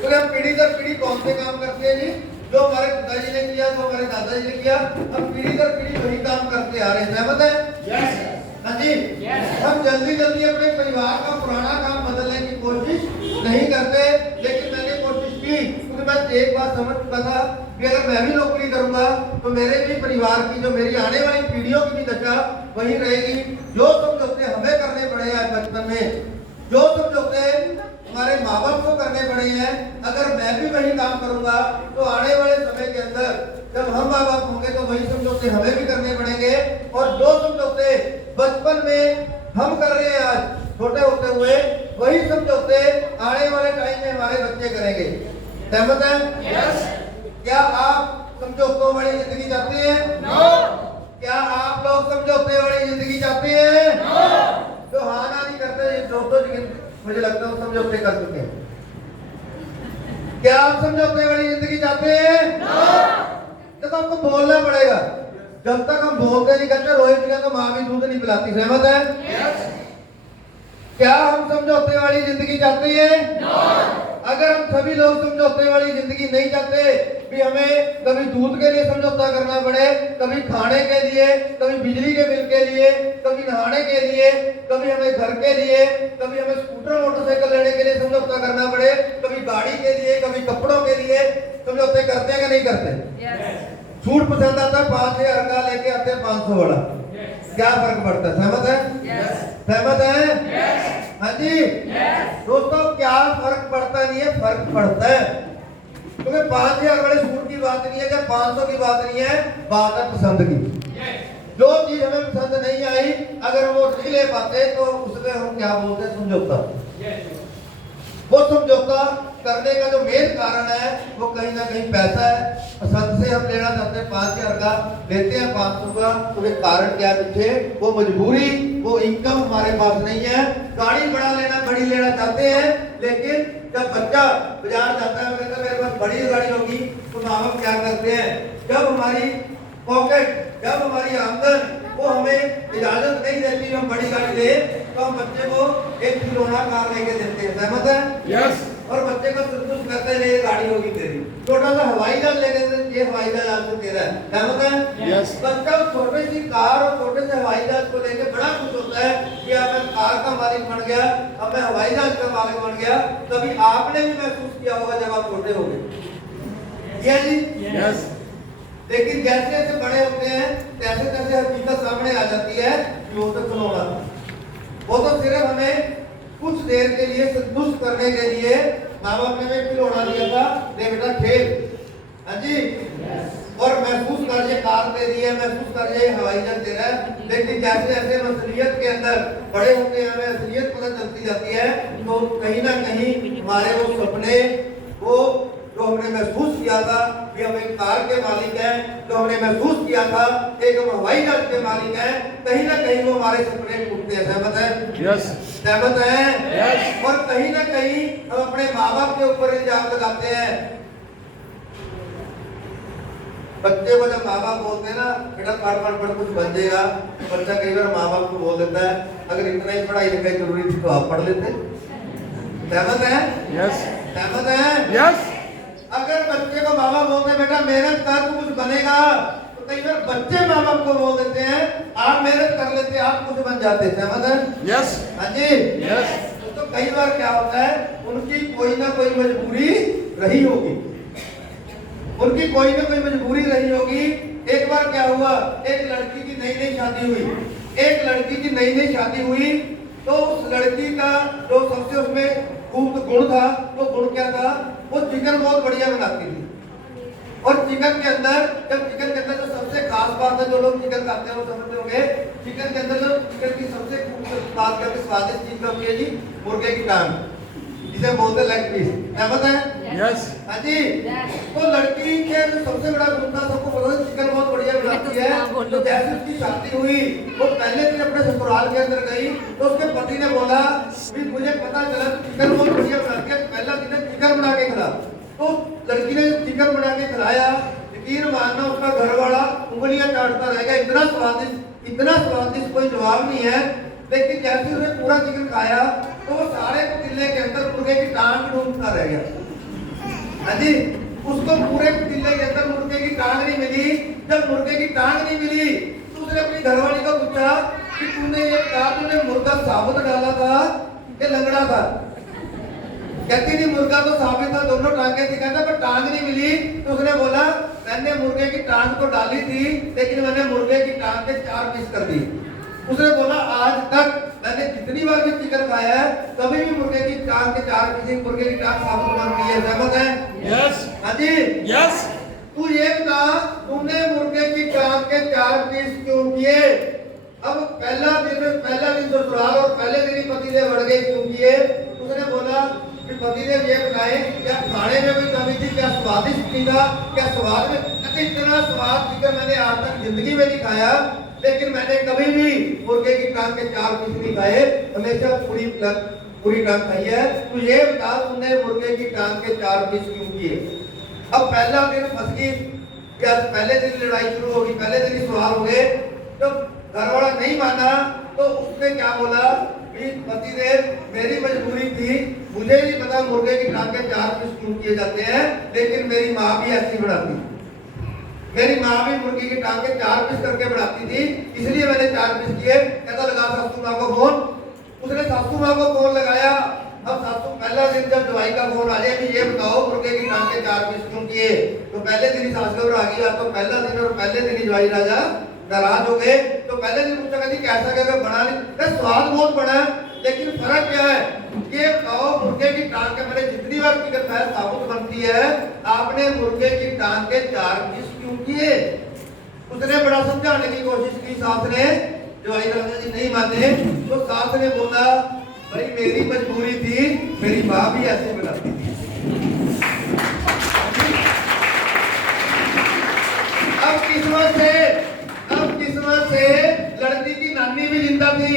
तो हम पीढ़ी दर पीढ़ी कौन से काम करते हैं जी? जो हमारे पिताजी ने किया, जो हमारे दादाजी ने किया, हम पीढ़ी दर पीढ़ी वही काम करते आ रहे हैं। सहमत है? हाँ जी। हम जल्दी जल्दी अपने परिवार का पुराना काम बदलने की कोशिश नहीं करते, लेकिन मैंने कोशिश की क्योंकि मैं एक बात समझ चुका था कि अगर मैं भी नौकरी करूंगा तो मेरे भी परिवार की, जो मेरी आने वाली पीढ़ियों की भी दशा वही रहेगी। जो समझौते हमें करने पड़े हैं बचपन में, जो समझौते हमारे माँ बाप को करने पड़े हैं, अगर मैं भी वही काम करूंगा तो आने वाले समय के अंदर जब हम माँ बाप होंगे तो वही समझौते हमें भी करने पड़ेंगे। और जो समझौते बचपन में हम कर रहे हैं आज छोटे होते हुए, वही समझौते आने वाले टाइम में हमारे बच्चे करेंगे। सहमत हैं? यस। क्या आप समझौतों वाली जिंदगी चाहते हैं? नो। क्या आप लोग समझौते वाली जिंदगी चाहते हैं? नो। जो हाँ ना नहीं करते, ये दोस्तों मुझे लगता है समझौते कर चुके हैं। क्या आप समझौते वाली जिंदगी चाहते हैं? नो। तो आपको बोलना पड़ेगा। जब तक हम बोलते नहीं करते, रोहित जी को माँ भी दूध नहीं पिलाती। सहमत है? यस। क्या हम समझौते वाली जिंदगी चाहते हैं? नो। अगर हम सभी लोग समझौते वाली जिंदगी नहीं चाहते भी हमें कभी दूध के लिए समझौता करना पड़े, कभी खाने के लिए, कभी बिजली के बिल के लिए, कभी नहाने के लिए, कभी हमें घर के लिए, कभी हमें स्कूटर मोटरसाइकिल लेने के लिए समझौता करना पड़े, कभी गाड़ी के लिए, कभी कपड़ों के लिए समझौते करते हैं कि नहीं करते? सूट पसंद आता है 5,000 का, लेके आते हैं 500 वाला। क्या फर्क पड़ता है? सहमत है? सहमत है? हाँ जी। दोस्तों क्या फर्क पड़ता नहीं है? फर्क पड़ता है, क्योंकि 5,000 वाले सूट की बात नहीं है, जब 500 की बात नहीं है, बात है पसंद की। जो चीज हमें पसंद नहीं आई, अगर हम वो नहीं ले पाते तो उसमें हम क्या बोलते हैं? समझौता। वो समझौता करने का जो मेन कारण है वो कहीं ना कहीं पैसा है। पसंद से हम लेना चाहते हैं 5,000 का, लेते हैं 500 का, तो एक कारण क्या पीछे? वो मजबूरी, वो इनकम हमारे पास नहीं है। गाड़ी बड़ी लेना चाहते हैं, लेकिन जब बच्चा बाजार जाता है कहता है मेरे पास बड़ी गाड़ी होगी, तो माँ बाप क्या करते हैं? जब हमारी पॉकेट, जब हमारी आमदन वो हमें इजाजत नहीं देती हम बड़ी गाड़ी ले, तो हम बच्चे को एक खिलौना कार लेके देते हैं। सहमत है? यस। और बच्चे को संतुष्ट करते हैं, ये गाड़ी होगी तेरी। छोटा सा हवाई जहाज लेके देते, ये हवाई जहाज आज से तेरा है। सहमत है? यस। बच्चा छोटे सी कार और छोटे से हवाई जहाज को लेके बड़ा खुश होता है कि अब मैं कार का मालिक बन गया, अब मैं हवाई जहाज का मालिक बन गया। कभी आपने भी महसूस किया होगा जब आप छोटे हो गए? ये जी? यस। लेकिन जैसे जैसे बड़े होते हैं तैसे तैसे हकीकत सामने आ जाती है कि वो तो खिलौना था, वो तो सिर्फ हमें कुछ देर के लिए संतुष्ट करने के लिए माँ बाप ने हमें खिलौना दिया था, ले बेटा खेल। हाँ जी। और महसूस कर, ये कार दे दी है, महसूस कर, ये हवाई जहाज दे रहा है। लेकिन जैसे जैसे हम असलियत के अंदर बड़े होते हैं, हमें असलियत पता चलती जाती है, तो कहीं ना कहीं हमारे वो सपने, वो जो हमने महसूस किया था कि हम एक कार के मालिक हैं, जो हमने महसूस किया था कि हम हवाई जहाज के मालिक हैं, कहीं ना कहीं वो हमारे सपने टूटते हैं। सहमत है? यस। सहमत है? यस। और कहीं ना कहीं हम अपने माँ बाप के ऊपर इल्जाम लगाते हैं। बच्चे को जब माँ बाप बोलते हैं ना बेटा पढ़ कुछ बन जाएगा, बच्चा कई बार माँ बाप को बोल देता है अगर इतना ही पढ़ाई लिखाई जरूरी थी तो आप पढ़ लेते। सहमत है? यस। सहमत है? यस। अगर बच्चे को माँ बाप बोलते हैं बेटा मेहनत कर तू कुछ बनेगा, तो कई बार बच्चे माँ बाप को बोल देते हैं आप मेहनत कर लेते आप कुछ बन जाते। सहमत है? यस। हाँ जी। यस। तो कई बार क्या होता है, उनकी कोई ना कोई मजबूरी रही होगी, उनकी कोई ना कोई मजबूरी रही होगी। एक बार क्या हुआ, एक लड़की की नई नई शादी हुई, एक लड़की की नई नई शादी हुई, तो उस लड़की का जो सबसे उसमें खूब गुण था, वो गुण क्या था? वो चिकन बहुत बढ़िया बनाती थी। और चिकन के अंदर, जब चिकन के अंदर जो सबसे खास बात है, जो लोग चिकन खाते हैं वो समझते होंगे, चिकन के अंदर जो चिकन की सबसे खूबसूरत बात करके स्वादिष्ट चीज होती है जी मुर्गे की टांग, जिसे बोलते लेग पीस। सहमत है? यस। हाँ जी। तो लड़की के जो सबसे बड़ा गुण था, सबको पता है चिकन बहुत बढ़िया बनाती है। तो जैसे उसकी शादी हुई, वो पहले दिन अपने ससुराल के अंदर गई, तो उसके पति ने बोला कि मुझे पता चला चिकन बहुत बढ़िया बनाती है, पहला दिन चिकन बना के खिला। तो लड़की ने चिकन बना के खिलाया, यकीन मानना उसका घर वाला उंगलियां चाटता रह गया, इतना स्वादिष्ट कोई जवाब नहीं है। लेकिन जैसे उसने पूरा चिकन खाया तो वो सारे पतीले के अंदर मुर्गे की टांग ढूंढता रह गया। हाँ जी, उसको पूरे पतीले के अंदर मुर्गे की टांग नहीं मिली। जब मुर्गे की टांग नहीं मिली तो उसने अपनी घरवाली को पूछा कि तूने ये कहा तूने मुर्गा साबुत डाला था कि लंगड़ा था? कहती नहीं, मुर्गा तो साबित था, दोनों टांगे थी। कहता पर टांग नहीं मिली। तो उसने बोला मैंने मुर्गे की टांग तो डाली थी लेकिन मैंने मुर्गे की टांग के 4 पीस कर दी। उसने बोला आज तक मैंने जितनी बार भी चिकन खाया है कभी भी मुर्गे की टांग के 4 पीस, मुर्गे की टांग साबुत बनती है। सहमत है? यस। हाँ जी, यस। तू ये बता तुमने मुर्गे की टांग के 4 पीस क्यों किए? अब पहला दिन ससुराल और पहले दिन ही पतिदेव बढ़ गए, क्यों किए? उसने बोला कि पतिदेव ये बताए क्या खाने में कोई कमी थी, क्या स्वादिष्ट नहीं था, क्या स्वाद में? अच्छा, इतना स्वाद चिकन मैंने आज तक जिंदगी में नहीं खाया, लेकिन मैंने कभी भी मुर्गे की टांग के 4 पीस नहीं खाए, हमेशा पूरी टांग खाई है। तो ये बता तुमने मुर्गे की टांग के 4 पीस क्यों किए? अब पहला दिन फंस गई, क्या पहले दिन लड़ाई शुरू होगी, पहले दिन ही सवाल हो गए। तो घरवाला नहीं माना तो उसने क्या बोला कि पतिदेव मेरी मजबूरी थी, मुझे नहीं पता मुर्गे की टांग के 4 पीस क्यों किए जाते हैं, लेकिन मेरी माँ भी ऐसी बनाती, मेरी माँ भी मुर्गी की टांग के 4 पीस करके बनाती थी, इसलिए मैंने 4 पीस किए। कहता लगा सासू माँ को फोन। उसने सासू माँ को फोन लगाया। अब सासू पहला दिन जब दवाई का फोन आ जाए कि ये बताओ मुर्गे की टांग के 4 पीस क्यों किए, तो पहले दिन ही सास घबरा गई। अब तो पहला दिन और पहले दिन ही दवाई राजा नाराज हो गए। तो पहले दिन पूछा कहती कैसा क्या बना नहीं, स्वाद बहुत बना है लेकिन फर्क क्या है? ये बताओ मुर्गे की टांग के मैंने जितनी बार चिकन खाया साबुत बनती है, आपने मुर्गे की टांग के 4 पीस क्यों किए? उसने बड़ा समझाने की कोशिश की सास ने, दवाई राजा जी नहीं माने। तो सास ने बोला भाई मेरी मजबूरी थी, मेरी माँ भी ऐसे बनाती थी। अब किस्मत से लड़की की नानी भी जिंदा थी।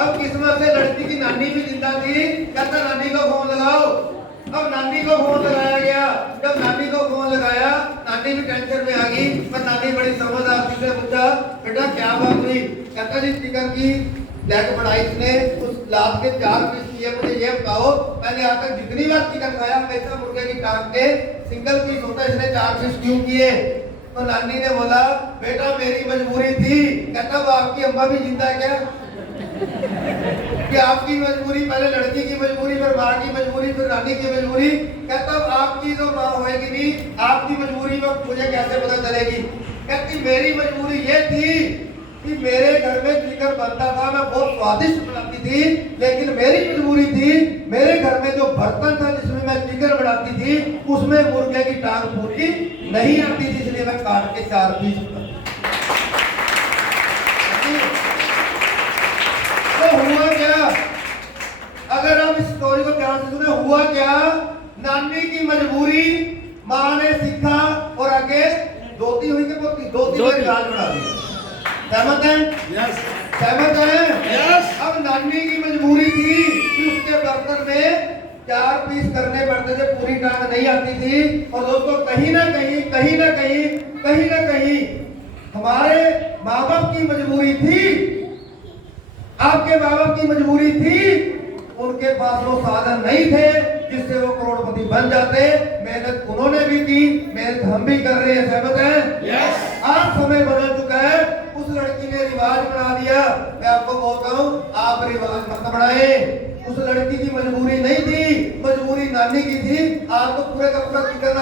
अब किस्मत से लड़की की नानी भी जिंदा थी। कहता नानी को फोन लगाओ। अब नानी को फोन लगाया गया। जब नानी को फोन लगाया नानी भी टेंशन में आ गई, पर नानी बड़ी समझदार थी, उसने पूछा बेटा क्या बात हुई? कहता जी चिकन की लेग बढ़ाई इसने, उस लात के 4 पीस किए। मुझे ये बताओ मैंने आज तक जितनी बार चिकन खाया हमेशा मुर्गे की टांग के सिंगल पीस होता, इसने 4 पीस क्यों किए? तो नानी ने बोला बेटा मेरी मजबूरी थी। कहता वो आपकी अम्मा भी जिंदा है क्या? कि आपकी मजबूरी, पहले लड़की की मजबूरी, फिर माँ की मजबूरी, फिर रानी की मजबूरी। कहता आपकी तो माँ होएगी नहीं, आपकी मजबूरी में मुझे कैसे पता चलेगी? कहती मेरी मजबूरी ये थी कि मेरे घर में चिकन बनता था, मैं बहुत स्वादिष्ट बनाती थी, लेकिन मेरी मजबूरी थी मेरे घर में जो बर्तन था जिसमें मैं चिकन बनाती थी उसमें मुर्गे की टांग पूरी नहीं आती थी, इसलिए मैं काट के 4 पीस बनाती। तो हुआ क्या? अगर आप इस स्टोरी को ध्यान से सुने, हुआ क्या? नानी की मजबूरी माँ ने सीखा और आगे दोती हुई के दोती में रिवाज बना दिया। सहमत है? यस। सहमत है? यस। अब नानी की मजबूरी थी कि उसके बर्तन में 4 पीस करने पड़ते थे, पूरी टांग नहीं आती थी। और दोस्तों कहीं ना कहीं हमारे माँ बाप की मजबूरी थी, आपके माँ बाप की मजबूरी थी, उनके पास वो साधन नहीं थे जिससे वो करोड़पति बन जाते। मेहनत उन्होंने भी की, मेहनत हम भी कर रहे हैं। सहमत है? यस। आज समय बदल चुका है, उस लड़की ने रिवाज बना दिया। मैं आपको बोलता हूँ आप रिवाज मत बनाए। उस लड़की की मजबूरी नहीं थी, मजबूरी नानी की थी। आप तो पूरे का पूरा चिकन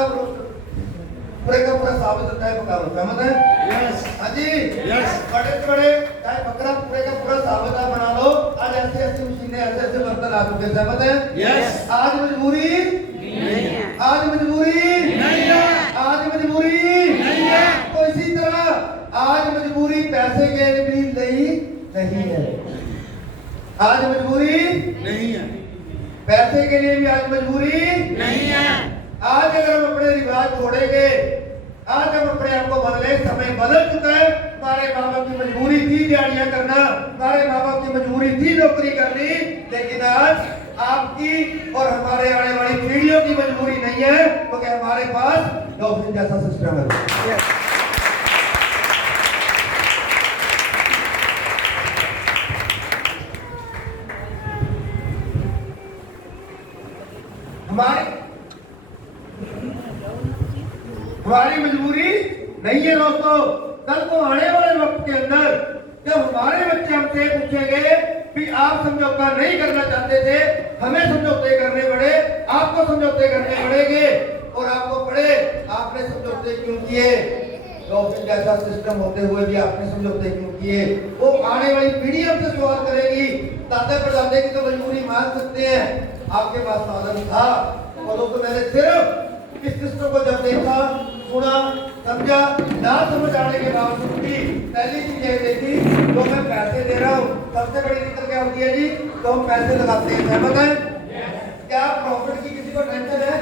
पूरे का पूरा साबित होता है पका। सहमत है? यस। हाँ जी। यस। बड़े से बड़े चाहे बकरा पूरे का पूरा साबित बना लो। आज ऐसे मशीनें ऐसे बर्तन आ चुके। सहमत है? यस। आज मजबूरी नहीं है। आज मजबूरी नहीं है। आज मजबूरी नहीं है। तो इसी तरह आज मजबूरी पैसे के लिए भी नहीं है। आज मजबूरी नहीं है। पैसे के लिए भी आज मजबूरी नहीं है। आज अगर हम अपने रिवाज छोड़ेंगे, आज हम अपने आप को बदले, समय बदल चुका है। हमारे माँ बाप की मजबूरी थी दिहाड़ियां करना, हमारे माँ बाप की मजबूरी थी नौकरी करनी, लेकिन आज आपकी और हमारे आने वाली पीढ़ियों की मजबूरी नहीं है, क्योंकि हमारे पास डॉल्फिन जैसा सिस्टम है। हमारे हमारी मजबूरी नहीं है दोस्तों। कल को आने वाले वक्त के अंदर जब हमारे बच्चे हमसे पूछेंगे कि आप समझौता नहीं करना चाहते थे, हमें समझौते करने पड़े, आपको समझौते करने पड़ेंगे और आपको पड़े, आपने समझौते क्यों किए? तो फिर जैसा सिस्टम होते हुए भी आपने समझौते क्यों किए? वो आने वाली पीढ़ी हमसे सवाल करेगी। दादा परदादे की तो मजबूरी मान सकते हैं, आपके पास साधन था। और दोस्तों मैंने सिर्फ इस सिस्टम को जब देखा, सुना, समझा, ना समझ आने के बावजूद भी पहली चीज ये देखी, तो मैं पैसे दे रहा हूँ, सबसे बड़ी दिक्कत क्या होती है जी? तो हम पैसे लगाते हैं, सहमत है? क्या प्रॉफिट की किसी को टेंशन है?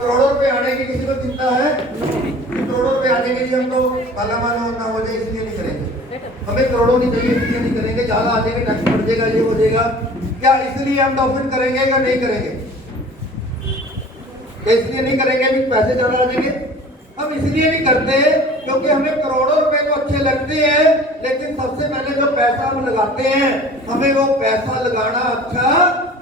करोड़ों रुपए आने की किसी को चिंता है? करोड़ों रुपए आने के लिए हम तो काला माना ना हो जाए इसलिए नहीं करेंगे, हमें करोड़ों नहीं चाहिए इसलिए नहीं करेंगे, ज्यादा आने के टैक्स बढ़ जाएगा, ये हो जाएगा, क्या इसलिए हम प्रॉफिट करेंगे या नहीं करेंगे? इसलिए नहीं करेंगे कि पैसे ज्यादा आ जाएंगे। हम इसलिए नहीं करते क्योंकि हमें करोड़ों रुपए तो अच्छे लगते हैं, लेकिन सबसे पहले जो पैसा हम लगाते हैं, हमें वो पैसा लगाना अच्छा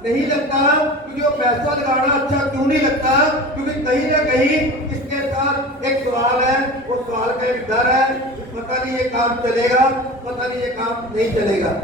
नहीं लगता। क्योंकि वो पैसा लगाना अच्छा क्यों नहीं लगता? क्योंकि कहीं ना कहीं इसके साथ एक सवाल है, वो सवाल का एक डर है, पता नहीं ये काम चलेगा, पता नहीं ये काम नहीं चलेगा।